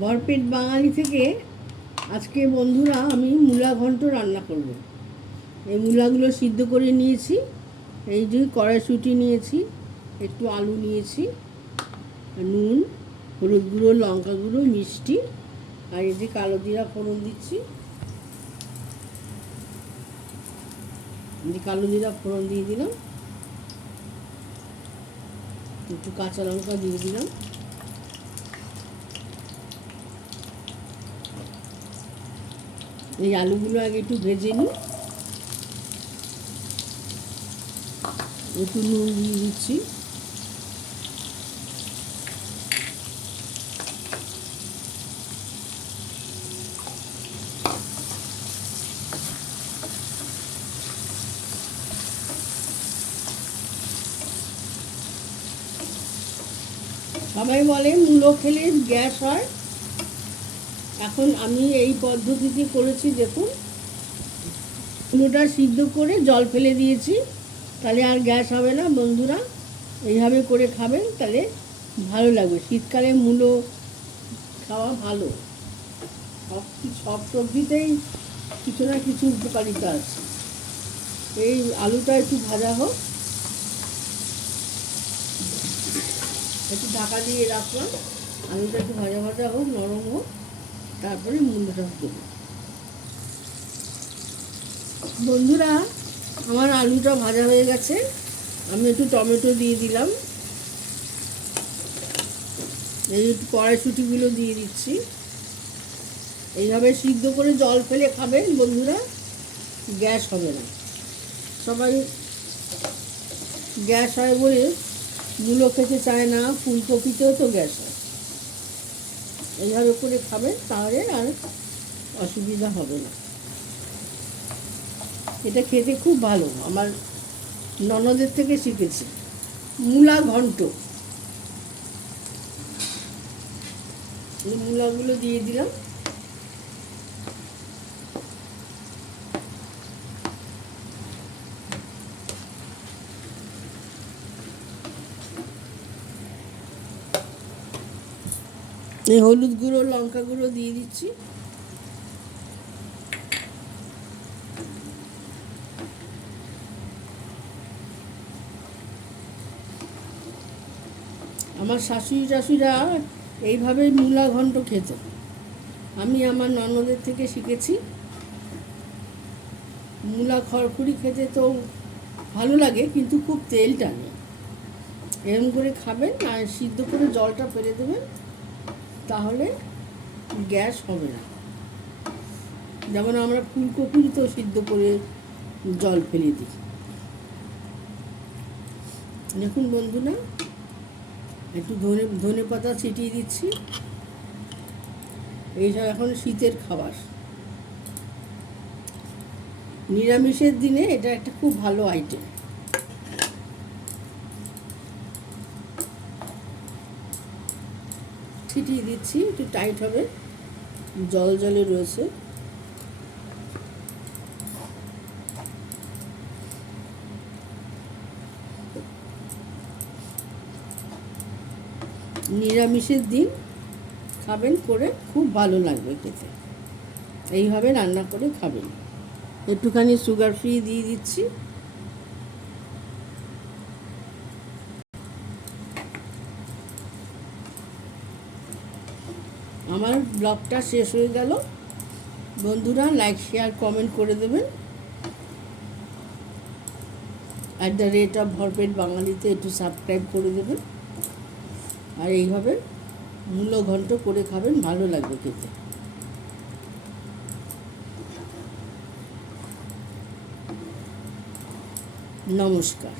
ভরপেট বাঙালি থেকে আজকে বন্ধুরা আমি মূলা ঘন্ট রান্না করব। এই মূলাগুলো সিদ্ধ করে নিয়েছি, এই যে কড়াইশুঁটি নিয়েছি, একটু আলু নিয়েছি, নুন, হলুদ গুঁড়ো, লঙ্কা গুঁড়ো, মিষ্টি, আর এই যে কালো জিরা ফোড়ন দিচ্ছি। কালো জিরা ফোড়ন দিয়ে দিলাম, একটু কাঁচা লঙ্কা দিয়ে দিলাম, এই আলুগুলো আগে একটু ভেজে নিই, একটু নুন দিয়ে দিচ্ছি, সবাই বলে মূলো খেলে গ্যাস হয়। এখন আমি এই পদ্ধতিতে করেছি, দেখুন মূলোটা সিদ্ধ করে জল ফেলে দিয়েছি, তাহলে আর গ্যাস হবে না। বন্ধুরা এইভাবে করে খাবেন, তাহলে ভালো লাগবে। শীতকালে মূলো খাওয়া ভালো, সব সবজিতেই কিছু না কিছু উপকারিতা আছে। এই আলুটা একটু ভাজা হোক, একটু ঢাকা দিয়ে রাখলাম, আলুটা একটু ভাজা ভাজা হোক, নরম হোক, তারপরে মূলোটা দেবো। বন্ধুরা আমার আলুটা ভাজা হয়ে গেছে, আমি একটু টমেটো দিয়ে দিলাম, এই একটু কড়াইশুঁটিগুলো দিয়ে দিচ্ছি। এইভাবে সিদ্ধ করে জল ফেলে খাবেন বন্ধুরা, গ্যাস হবে না। সবাই গ্যাস হয় বলে মূলো খেতে চায় না, ফুলকপিতেও তো গ্যাস হয়। এইভাবে করে খাবেন, তাহলে আর অসুবিধা হবে না। এটা খেতে খুব ভালো, আমার ননদের থেকে শিখেছি। মূলা ঘন্ট, এই মূলাগুলো দিয়ে দিলাম, এই হলুদ গুঁড়ো, লঙ্কা গুঁড়ো দিয়ে দিচ্ছি, আমার শাশুড়ি টাশুড়িরা এইভাবেই মূলা ঘন্ট খেত, আমি আমার ননদের থেকে শিখেছি। মূলা খড়খড়ি খেতে তো ভালো লাগে, কিন্তু খুব তেল টানে। এরকম করে খাবেন, আর সিদ্ধ করে জলটা ফেলে দেবেন, তাহলে গ্যাস হবে না। যেমন আমরা ফুলকপি তো সিদ্ধ করে জল ফেলে দিই। দেখুন বন্ধুরা, একটু ধনে পাতা ছিটিয়ে দিচ্ছি। এইসব এখন শীতের খাবার, নিরামিষের দিনে এটা একটা খুব ভালো আইটেম। ছিটিয়ে দিচ্ছি, একটু টাইট হবে, জল জলে রয়েছে। নিরামিষের দিন খাবেন করে, খুব ভালো লাগবে খেতে। এইভাবে রান্না করে খাবেন। একটুখানি সুগার ফ্রি দিয়ে দিচ্ছি। আমার ব্লগটা শেষ হয়ে গেল। বন্ধুরা লাইক, শেয়ার, কমেন্ট করে দেবেন। @ভরপেট বাঙালিতে একটু সাবস্ক্রাইব করে দেবেন। আর এইভাবে মূলো ঘন্ট করে খাবেন, ভালো লাগবে খেতে। নমস্কার।